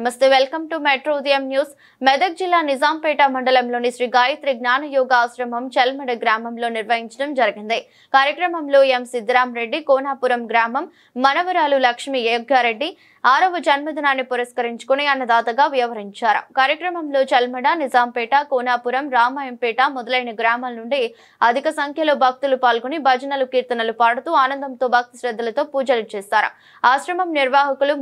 నమస్తే welcome to metro ఉదయం news. Medak జిల్లా నిజాంపేట మండలంలోని శ్రీ గాయత్రి జ్ఞాన యోగ ఆశ్రమం చల్మడ గ్రామంలో నిర్వహించడం జరిగింది. కార్యక్రమంలో ఎం సిద్ధరాం రెడ్డి, కోనాపురం గ్రామం మనవరాలు లక్ష్మి యగ్గారెడ్డి 6వ జన్మదినాన్ని పురస్కరించుకుని అన్నదాతగా వ్యవహరించారు. కార్యక్రమంలో చల్మడ, నిజాంపేట, కోనాపురం, రామాయంపేట మొదలైన గ్రామాల నుండి అధిక సంఖ్యలో భక్తులు పాల్గొని భజనలు, కీర్తనలు పాడుతూ ఆనందంతో భక్తి శ్రద్ధలతో పూజలు చేశారు. ఆశ్రమం నిర్వాహకులు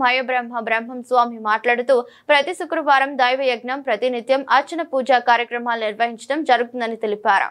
బ్రహ్మం స్వామి మాట్లాడుతూ ప్రతి శుక్రవారం దైవ యజ్ఞం, ప్రతినిత్యం అర్చన పూజా కార్యక్రమాలు నిర్వహించడం జరుగుతుందని తెలిపారు.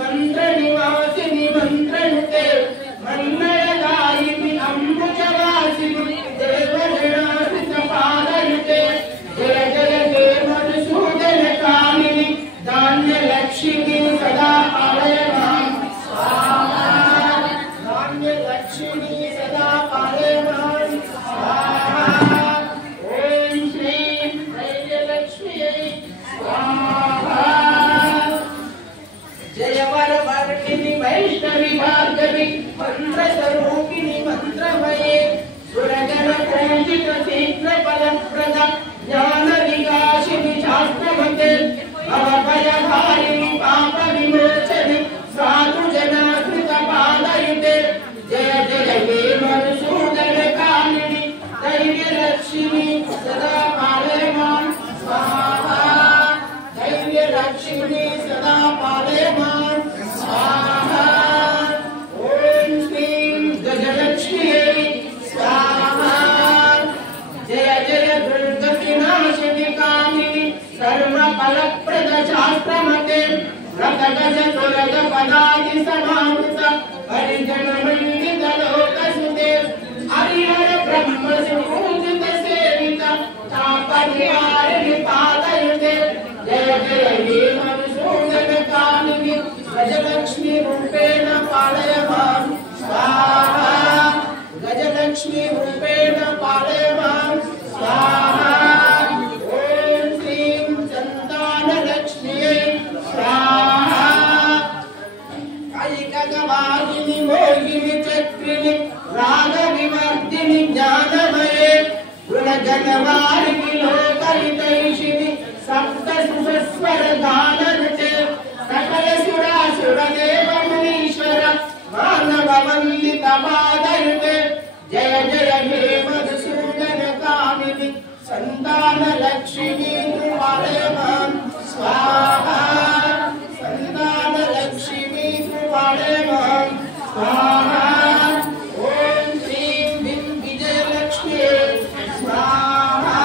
मंत्र निवासिनी मंगलदायिनी अमृतवासिनी शीघ्र शीघ्र फलप्रद ज्ञान विकासिनी शास्त्रमते भवभयहारिणि पाप विमोचनि साधु जनाश्रित पादयुते जय जय हे मधुसूदन कामिनि दैव्य लक्ष्मी सदा पाले मां स्वाहा दैव्य लक्ष्मी सदा पाले मां स्वाहा ओम श्रीं गजलक्ष्मी स्वाहा जय जय दुर्गतिनाशिनी कामिनी सर्व फलप्रद शास्त्रमते रथ गज तुरग पदाति समावृत हरिजन मंडित लोकसुते हरिहर ब्रह्म पूजित सेवित तापनिहारिणि पादयुते जय जय हे मधुसूदन कामिनि गजलक्ष्मी रूपेण पालय मां स्वाहा गजलक्ष्मी रूपेण पालय मां स्वाहा ओम श्रीं संतानलक्ष्म्यै स्वाहा कालिकगवाहिनि मोहिनि चक्रिणि रागविवर्धिनि ज्ञानमये गुणगणवारिणि लोकहितैषिणि सप्तसुस्वर गाननुते सकल सुरासुरदेव मुनीश्वर मानव वन्दित पादयुते जय जय हे मधुसूदन कामिनि संतान लक्ष्मी पालय मां स्वाहा संतान लक्ष्मी पालय मां स्वाहा ओम श्रीं विजयलक्ष्मी स्वाहा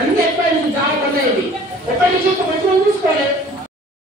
అన్ని ఎప్పటి నుంచి జాగ్రత్త ఎప్పటి నుంచి కొంచెం చూసుకోలేదు